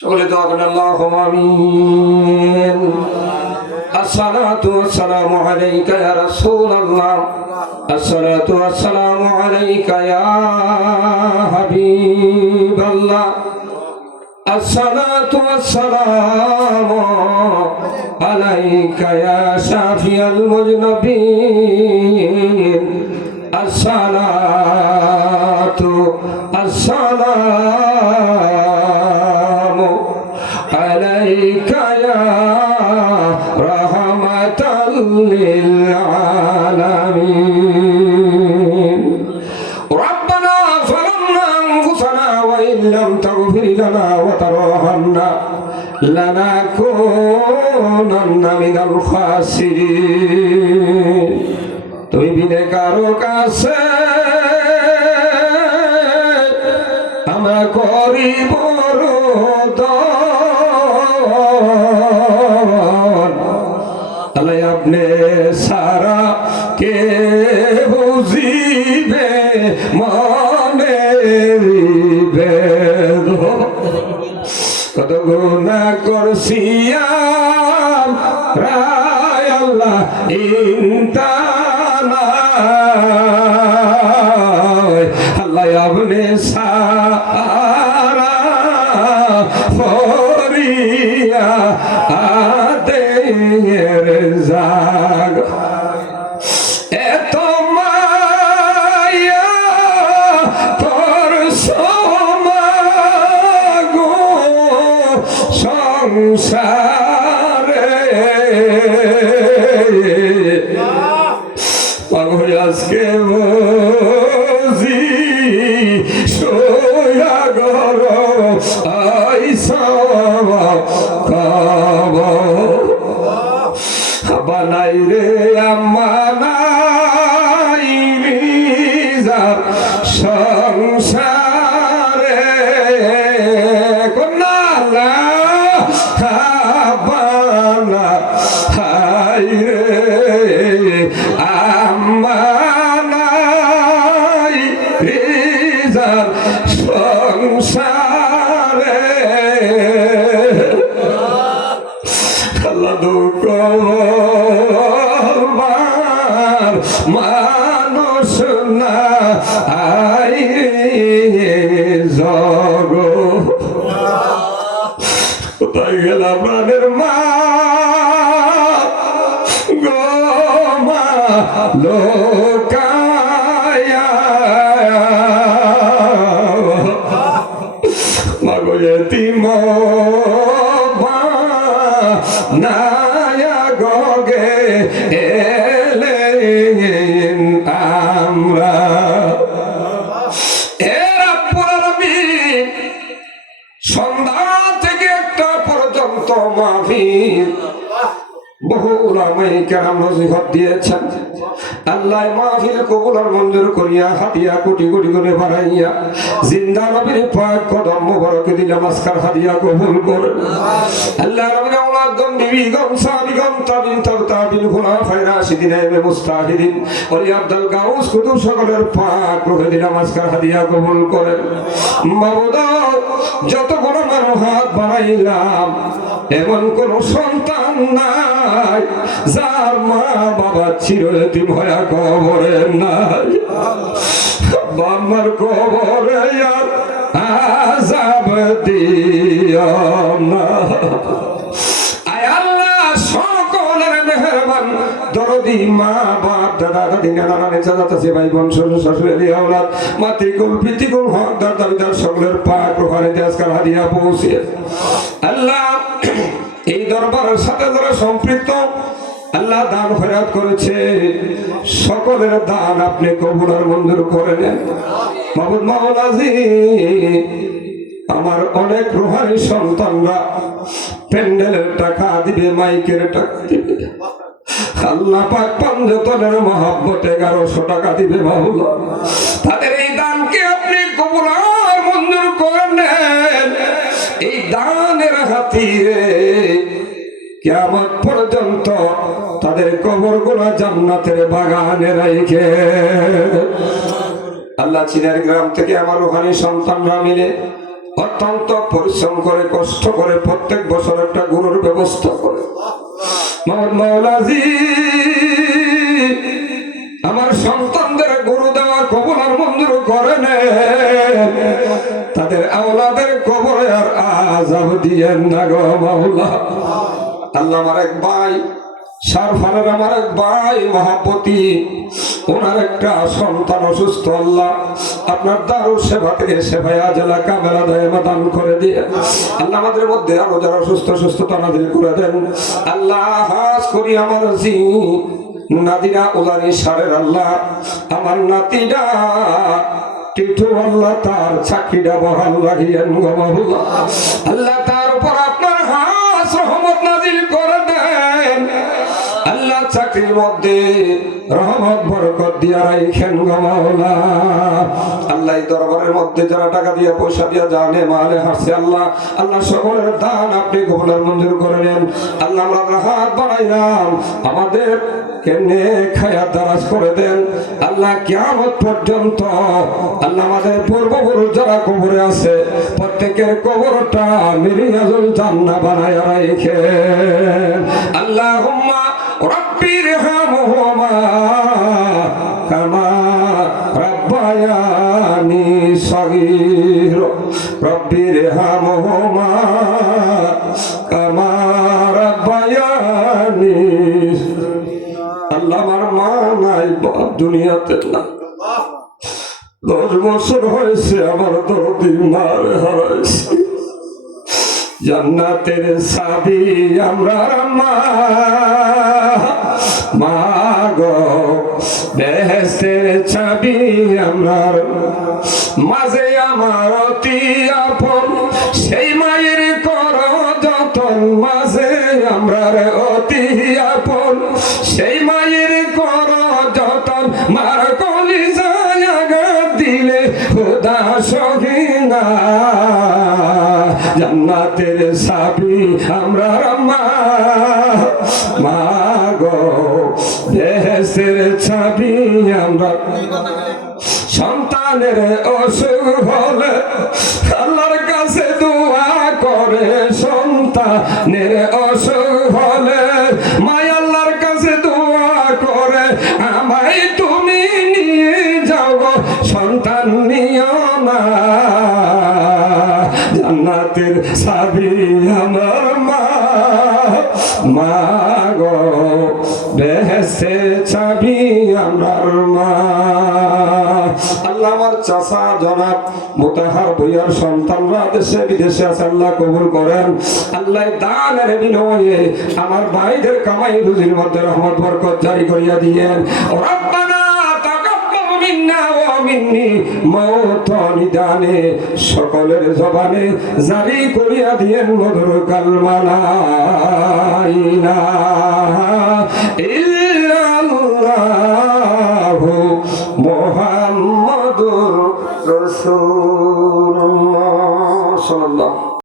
قل اللهم آمين. الصلاة والسلام عليك يا رسول الله. الصلاة والسلام عليك يا حبيب الله. الصلاة والسلام عليك يا شافي المذنبين. الصلاة السلام عليك يا رحمة للعالمين. ربنا ظلمنا أنفسنا وإن لم تغفر لنا وترحمنا لنكونن من الخاسرين. তুমি বিনে কারো কাছে আমরা করিব রোদন। আল্লাহ আপনি সারা কে বুঝিবে মনের কত গুনাহ করছি রায় আল্লাহ আল্লাহ আপনি সারা ফরিয়া আদের জাগ এত মায়া তোর সমাগো সংসারে পাগল আজকে বুঝি সোয়া গর আইসা কাব বানাই রে আমানাই বিজার সংসারে কোনালা বানা হাই রে আমানাই বিজার সংসারে আল্লাহ দুঃখ মানুষ না আই জগ কোথায় গেলাম প্রাণের মা গো মা লোকায়া মাগো এতিম নায়া গগে এলেন আমরা এরা পুরারবি সন্ধ্যা থেকে একটা পর্যন্ত মাহফিল বহু উলামায়ে কেরাম নসিহত দিয়েছেন। আল্লাহ মাহফিল কবুল আর মঞ্জুর করিয়া হাদিয়া কোটি কোটি গুণে বাড়াইয়া জিন্দা নবীর পাক কদম মোবারকে দিলে মাসকার হাদিয়া কবুল করে। আল্লাহ নবীর আওলাদগণ বিবিগণ সাহাবীগণ তাবিন তাবিন খুলাফায়ে রাশিদিন ইমামে মুস্তাহিদিন ওলি আব্দুল গাউস কুতুব সকলের পাক রূহে দিলে মাসকার হাদিয়া কবুল করে। মাবুদ যত বড় মানুষ হাত বাড়াইলাম এমন কোন সন্তান নাই যার মা বাবা চিরদিন হয়ে কবরে নাই। বাবার কবরে আর আযাব দিও না। আয় আল্লাহ সকলের মেহেরবান দরদি মা বাপ দাদা দাদি নানা নানি চাচা চাচি ভাই বোন শ্বশুর শাশুড়ি আওলাদ মাতৃকুল পিতৃকুল হকদার দাবিদার সকলের পাক রুহানিতে আজকাল হাদিয়া পৌঁছে। আল্লাহ এই দরবারের সাথে যারা সম্পৃক্ত আল্লাহ দান খয়রাত করেছে সকলের দান আপনি কবুল আর মঞ্জুর করে নেন। মাবুদ মাওলাজি আমার অনেক রুহানি সন্তানরা প্যান্ডেলের টাকা দিবে মাইকের টাকা দিবে আল্লাহ পাক পাঞ্জতনের মহব্বতে 1100 টাকা দিবে মাওলা তাদের এই দানকে আপনি কবুল আর মঞ্জুর করে নেন। এই দানের খাতিরে কিয়ামত পর্যন্ত তাদের কবরগুলো জান্নাতের বাগানে রাখে। আল্লাহ চিনার গ্রাম থেকে আমার রুহানি সন্তানরা মিলে অত্যন্ত পরিশ্রম করে কষ্ট করে প্রত্যেক বছর একটা গরুর ব্যবস্থা করে। মাওলাজি আমার সন্তানদের গরু দেওয়া কবুল আর মঞ্জুর করে নেন, তাদের আওলাদের কবরে আর আযাব দিয়েন না গো মাওলা। আল্লাহ আমার এক ভাই সারফারের আমার এক ভাই মহাপতি, ওনার একটা সন্তান অসুস্থ, আল্লাহ আপনার দারুর সেবা থেকে সেবায় আজলা কামেলা দায়মা দান করে দিয়ে আল্লাহ আমাদের মধ্যে আরো যারা সুস্থতা নাজিল করে দেন। আল্লাহ হাস করি আমার জি নাদিরা উলানি সারের আল্লাহ আমার নাতিরা টিটু আল্লাহ তার চাকরিটা বহাল রাখিয়েন গো মাওলা। আল্লাহ তার উপর আপনার হাস রহমত নাজিল করে দেন। আল্লাহ চাকরির মধ্যে রহমত বরকত দিয়া রাখেন গো মাওলা। আল্লাহ এই দরবারের মধ্যে যারা টাকা দিয়ে পয়সা দিয়ে জানে মালে হাসছে আল্লাহ আল্লাহ সকলের দান আপনি কবুল আর মঞ্জুর করে নেন। আল্লাহ আমরা হাত বাড়াইলাম, আমাদের কেনে খায়া দারাজ করে দেন। আল্লাহ কিয়ামত পর্যন্ত আল্লাহ আমাদের পূর্বপুরুষ যারা কবরে আছে প্রত্যেকের কবরটা মিরিয়াজুল জান্নাহ বানায় রাখেন। আল্লাহুম্মা রাব্বির হামহুমা কামা রাব্বায়ানি সগীর রাব্বির হামহুমা কামা রাব্বায়ানি। আল্লাহ আমার মা নাই দুনিয়াতে না, 10 বছর হয়েছে আমার দরদি মার হারাইছি। জান্নাতের চাবি আমরা মা গো, বেহেশতের চাবি আমরার মাঝে আমার অতি আপন সেই মায়ের কর যতন, মাঝে আমরার অতি আপন সেই মায়ের কর যতন। মার কলিজায় আঘাত দিলে খোদা সহিনা, জান্নাতের চাবি আমরা মা গো, বেহেশতের চাবি আমরা। সন্তানের অসুখ হলে আল্লাহর কাছে দোয়া করে, সন্তানের অসুখ হলে মায় আল্লাহর কাছে দোয়া করে, আমায় তুমি নিয়ে যাও গো সন্তান নিও না। জান্নাতের চাবি আমার মা গো, বেহেশতের চাবি আমার মা। আল্লাহ আমার চাচা জনাব মোতাহার ভূঁইয়ার সন্তানরা দেশে বিদেশে আছে, আল্লাহ কবুল করেন। আল্লাহ দানের বিনিময়ে আমার ভাইদের কামাই রুজির মধ্যে রহমত বরকত জারি করিয়া দিয়েন। রব্বানা তাকাব্বাল মিন্না ওয়া মিন্নি মাউতান নিদানে সকলের জবানে জারি করিয়া দিয়েন মধুর কালমা লা ইলাহা ইল্লাল্লাহু মুহাম্মাদুর রাসূল।